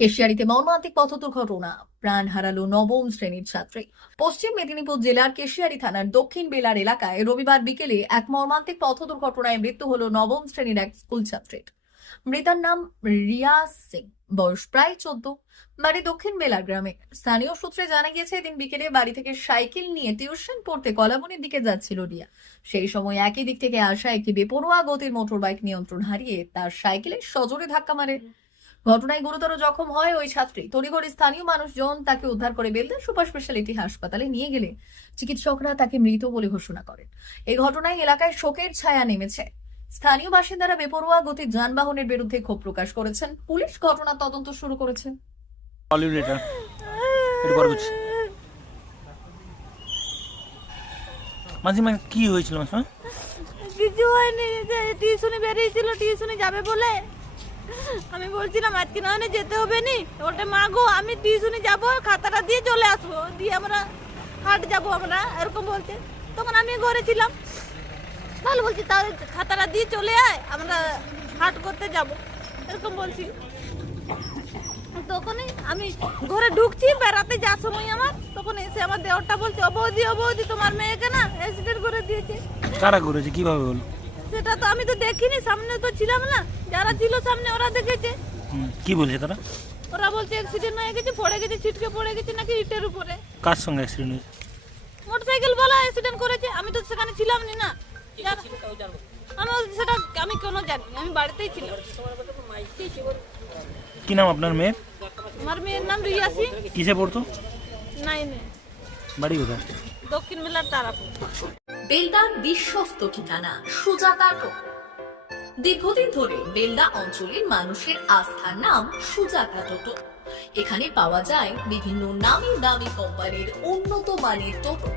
কেশিয়ারিতে মর্মান্তিক পথ দুর্ঘটনা, প্রাণ হারালো নবম শ্রেণীর ছাত্রী। পশ্চিম মেদিনীপুর জেলার কেশিয়ারি থানার দক্ষিণ বেলার এলাকায় রবিবার বিকেলে এক মর্মান্তিক পথ দুর্ঘটনায় মৃত্যু হলো নবম শ্রেণীর এক স্কুল ছাত্রীর। মৃতার নাম রিয়া সিং, বয়স প্রায় 14, বাড়ি দক্ষিণ বেলার গ্রামে। স্থানীয় সূত্রে জানা গিয়েছে, এদিন বিকেলে বাড়ি থেকে সাইকেল নিয়ে টিউশন পড়তে কলাবনির দিকে যাচ্ছিল রিয়া। সেই সময় একই দিক থেকে আসা একটি বেপরোয়া গতির মোটর বাইক নিয়ন্ত্রণ হারিয়ে তার সাইকেলে সজোরে ধাক্কা মারে। ঘটনায় গুরুতর জখম হয় ওই ছাত্রী। তড়িঘড়ি স্থানীয় মানুষজন তাকে উদ্ধার করে বেলদা সুপার স্পেশালিটি হাসপাতালে নিয়ে গেলে চিকিৎসকরা তাকে মৃত বলে ঘোষণা করেন। এই ঘটনায় এলাকায় শোকের ছায়া নেমেছে। স্থানীয় বাসিন্দারা বেপরোয়া গতির যানবাহনের বিরুদ্ধে ক্ষোভ প্রকাশ করেছেন। পুলিশ ঘটনার তদন্ত শুরু করেছে। কি হয়েছিল? কিছু হয়নি, টিউশনে বেরিয়েছিল, টিউশনে যাবে বলে আমি বলছিলাম আজকে না যেতে হবে নি, ওটা মা গো আমি টিউশনে যাবো, খাতাটা দিয়ে চলে আসবো, দিয়ে আমরা হাট যাবো আমরা এরকম বলছে। তখন আমি ঘরে ছিলাম, তাহলে বলছি তাহলে খাতাটা দিয়ে চলে আয়, আমরা হাট করতে যাব এরকম বলছি। তখনই আমি ঘরে ঢুকছি, বেড়াতে যাওয়ার সময় আমার তখন এসে আমার দেওরটা বলছে, ও বৌদি ও বৌদি তোমার মেয়েকে না অ্যাক্সিডেন্ট করে দিয়েছে। কারা করেছে, কিভাবে হলো? সেটা তো আমি তো দেখিনি, সামনে তো ছিলাম না, যারা ছিল সামনে ওরা দেখেছে। কি বলছে তারা? ওরা বলছে অ্যাক্সিডেন্ট হয়ে গেছে, পড়ে গেছে, ছিটকে পড়ে গেছে নাকি ইটের উপরে। কার সঙ্গে অ্যাক্সিডেন্ট হয়েছে? মোটরসাইকেল বলা অ্যাক্সিডেন্ট করেছে, আমি তো সেখানে ছিলাম না। আমি সেটা আমি কোনো জানি, আমি বাড়িতেই ছিলাম। কি নাম আপনার মেয়ের? আমার মেয়ের নাম রিয়া সিং। কিসে পড়তো? 9 বাড়ি কোথায়? দক্ষিণ বেলার তারাপুর। বেলদার বিশ্বস্ত ঠিকানা সুজাতা টোটো। দীর্ঘদিন ধরে বেলদা অঞ্চলের মানুষের আস্থার নাম সুজাতা টোটো। এখানে পাওয়া যায় বিভিন্ন নামি দামি কোম্পানির উন্নত মানের টোটো,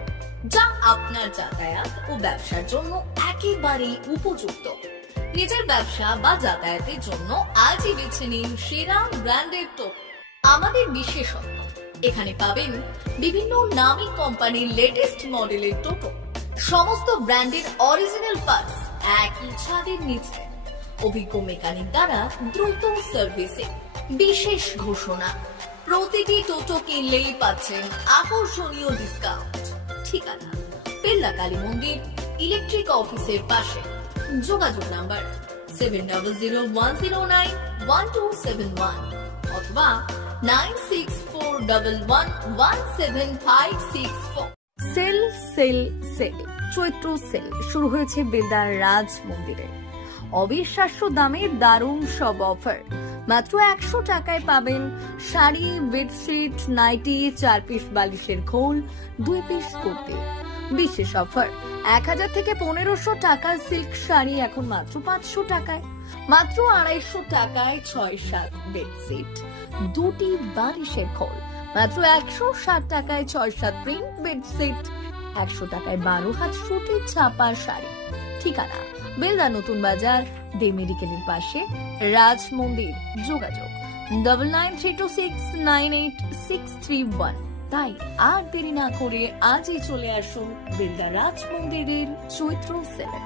যা আপনার যাতায়াত ও ব্যবসার জন্য একেবারেই উপযুক্ত। নিজের ব্যবসা বা যাতায়াতের জন্য আজই বেছে নিন সেরা ব্র্যান্ডের টোটো। আমাদের বিশেষত্ব, এখানে পাবেন বিভিন্ন নামি কোম্পানির লেটেস্ট মডেলের টোটো, সমস্ত ব্র্যান্ডের অরিজিনাল পার্টস একই ছাদের নিচে, অভিজ্ঞ মেকানিক দ্বারা দ্রুত সার্ভিসে। বিশেষ ঘোষণা, প্রতিটি টোটো কিনলেই পাচ্ছেন আকর্ষণীয় ডিসকাউন্ট। ঠিকানা বেলদা কালী মন্দির ইলেকট্রিক অফিসের পাশে। যোগাযোগ নাম্বার 7001091271 অথবা 9641117564। সেল সেল সেল চৈত্র সেল শুরু হয়েছে বেলদার রাজ মন্দিরে। অবিশ্বাস্য দামে দারুণ সব অফার। মাত্র 100 টাকায় পাবেন শাড়ি, বেডশিট, নাইটি, 4 পিস বালিশের খোল, 2 পিস কুর্তি। বিশেষ অফার, 1000 থেকে 1500 টাকার সিল্ক শাড়ি এখন মাত্র 500 টাকায়। মাত্র 250 টাকায় 6-7 বেডশিট, 2টি বালিশের খোল। মাত্র 160 টাকায় 6-7 প্রিন্ট বেডশিট, 100 টাকায় 12 হাত সুতি ছাপা শাড়ি। ঠিকানা বেলদা নতুন বাজার, দে মেডিকেলের পাশে, রাজ মন্দির। যোগাযোগ 9932698631। তাই আর দেরি না করে আজই চলে আসুন বেলদা রাজ মন্দিরের চৈত্র সেলে।